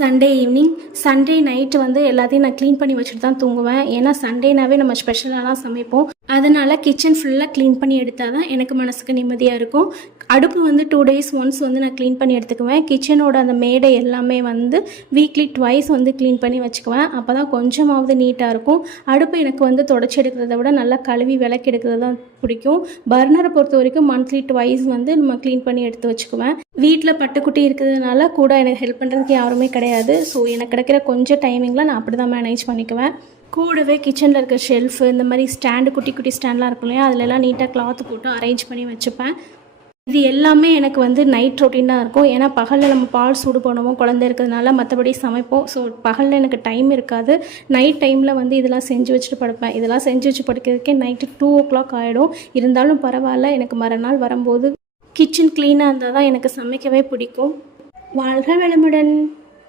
Sunday evening, Sunday night வந்து எல்லாத்தையும் நான் க்ளீன் பண்ணி வச்சுட்டு தான் தூங்குவேன். ஏன்னா சண்டேனாவே நம்ம ஸ்பெஷலாலாம் சமைப்போம். அதனால் கிச்சன் ஃபுல்லாக க்ளீன் பண்ணி எடுத்தால் தான் எனக்கு மனசுக்கு நிம்மதியாக இருக்கும். அடுப்பு வந்து 2 டேஸ் ஒன்ஸ் வந்து நான் க்ளீன் பண்ணி எடுத்துக்குவேன். கிச்சனோட அந்த மேடை எல்லாமே வந்து வீக்லி ட்வைஸ் வந்து க்ளீன் பண்ணி வச்சுக்குவேன். அப்போ தான் கொஞ்சமாவது நீட்டாக இருக்கும். அடுப்பு எனக்கு வந்து தொடச்சி எடுக்கிறத விட நல்லா கழுவி விளக்கி எடுக்கிறது தான் பிடிக்கும். பர்னரை பொறுத்த வரைக்கும் மந்த்லி ட்வைஸ் வந்து நம்ம க்ளீன் பண்ணி எடுத்து வச்சுக்குவேன். வீட்டில் பட்டுக்குட்டி இருக்கிறதுனால கூட எனக்கு ஹெல்ப் பண்ணுறதுக்கு யாருமே கிடையாது. ஸோ எனக்கு கிடைக்கிற கொஞ்சம் டைமிங்கில் நான் அப்படி தான் மேனேஜ் பண்ணிக்குவேன். கூடவே கிச்சனில் இருக்க ஷெல்ஃபு, இந்த மாதிரி ஸ்டாண்டு, குட்டி குட்டி ஸ்டாண்ட்லாம் இருக்கும் இல்லையா, அதிலெல்லாம் நீட்டாக கிளாத்து போட்டு அரேஞ்ச் பண்ணி வச்சுப்பேன். இது எல்லாமே எனக்கு வந்து நைட் ரொட்டீன் தான் இருக்கும். ஏன்னா பகலில் நம்ம பால் சூடு பண்ணுவோம் குழந்தை இருக்கிறதுனால, மற்றபடி சமைப்போம். ஸோ பகலில் எனக்கு டைம் இருக்காது. நைட் டைமில் வந்து இதெல்லாம் செஞ்சு வச்சுட்டு படுப்பேன். இதெல்லாம் செஞ்சு வச்சு படுக்கிறதுக்கே நைட்டு 2 o'clock ஆகிடும். இருந்தாலும் பரவாயில்ல, எனக்கு மறுநாள் வரும்போது கிச்சன் க்ளீனாக இருந்தால் தான் எனக்கு சமைக்கவே பிடிக்கும். வாழ்க வளமுடன்.